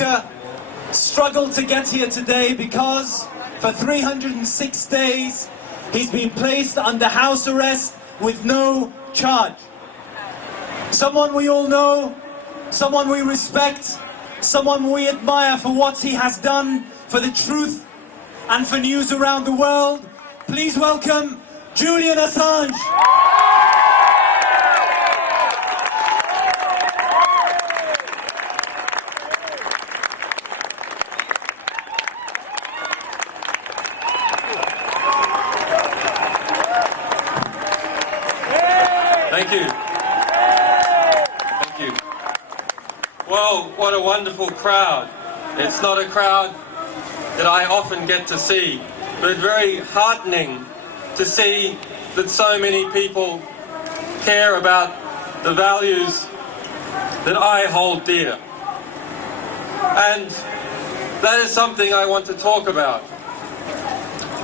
America struggled to get here today because for 306 days he's been placed under house arrest with no charge. Someone we all know, someone we respect, someone we admire for what he has done for the truth and for news around the world. Please welcome Julian Assange. Thank you. Thank you. Well, what a wonderful crowd. It's not a crowd that I often get to see, but it's very heartening to see that so many people care about the values that I hold dear. And that is something I want to talk about.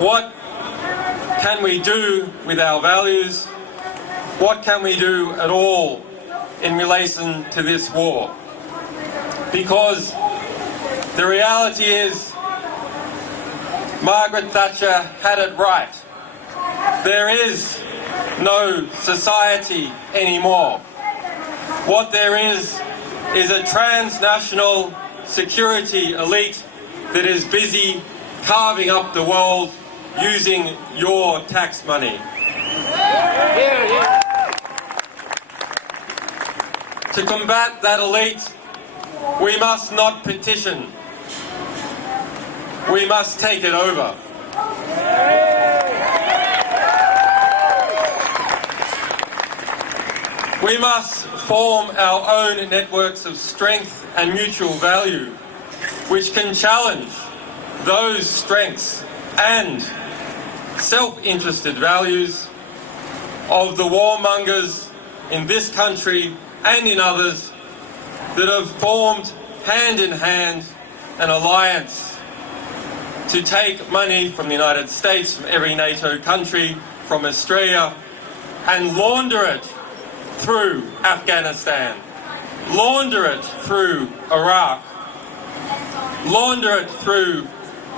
What can we do with our values? What can we do at all in relation to this war? Because the reality is, Margaret Thatcher had it right. There is no society anymore. What there is a transnational security elite that is busy carving up the world using your tax money. To combat that elite, we must not petition. We must take it over. We must form our own networks of strength and mutual value, which can challenge those strengths and self-interested values of the warmongers in this country and in others that have formed hand in hand an alliance to take money from the United States, from every NATO country, from Australia, and launder it through Afghanistan, launder it through Iraq, launder it through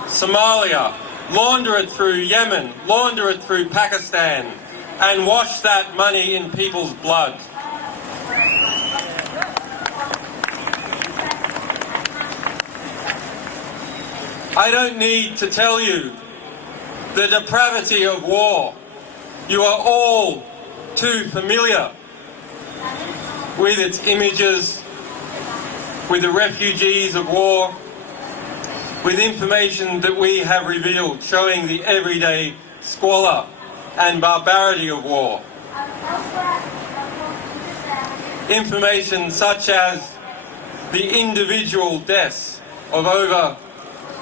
Somalia, launder it through Yemen, launder it through Pakistan, and wash that money in people's blood. I don't need to tell you the depravity of war. You are all too familiar with its images, with the refugees of war, with information that we have revealed showing the everyday squalor and barbarity of war. Information such as the individual deaths of over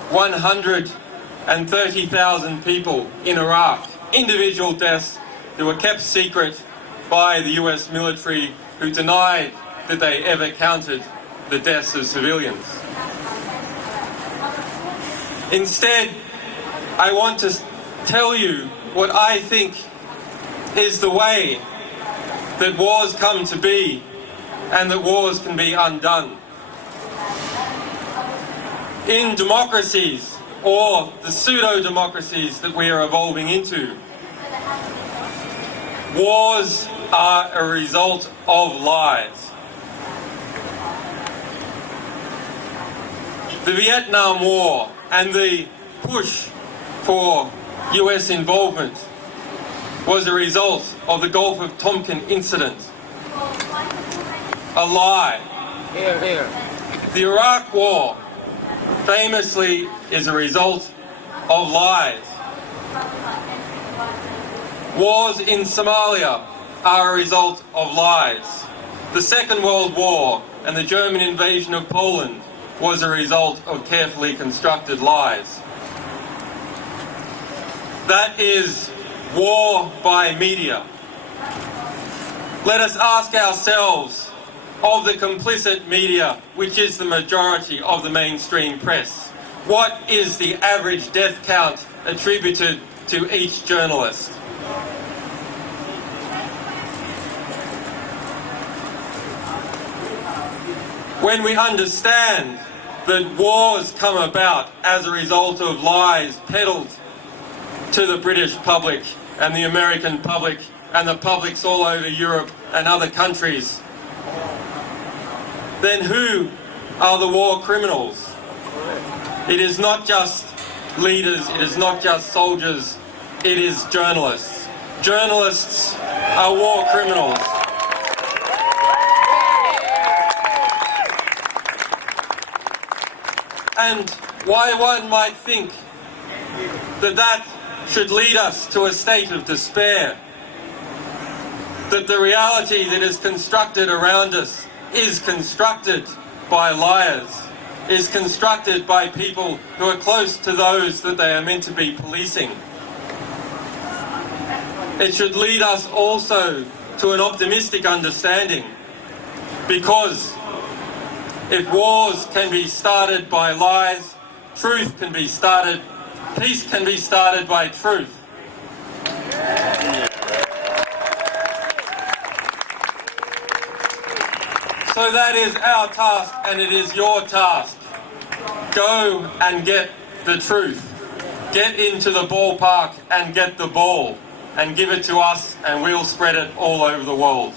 130,000 people in Iraq, individual deaths that were kept secret by the US military, who denied that they ever counted the deaths of civilians. Instead, I want to tell you what I think is the way that wars come to be and that wars can be undone. In democracies, or the pseudo-democracies that we are evolving into, wars are a result of lies. The Vietnam War and the push for US involvement was a result of the Gulf of Tonkin incident. A lie. Here, here. The Iraq War famously is a result of lies. Wars in Somalia are a result of lies. The Second World War and the German invasion of Poland was a result of carefully constructed lies. That is war by media. Let us ask ourselves, of the complicit media, which is the majority of the mainstream press, what is the average death count attributed to each journalist? When we understand that wars come about as a result of lies peddled to the British public and the American public and the publics all over Europe and other countries, then who are the war criminals? It is not just leaders, it is not just soldiers, it is journalists. Journalists are war criminals. And why one might think that that should lead us to a state of despair, that the reality that is constructed around us is constructed by liars, is constructed by people who are close to those that they are meant to be policing. It should lead us also to an optimistic understanding, because if wars can be started by lies, truth can be started, peace can be started by truth. So that is our task, and it is your task. Go and get the truth. Get into the ballpark and get the ball, and give it to us, and we'll spread it all over the world.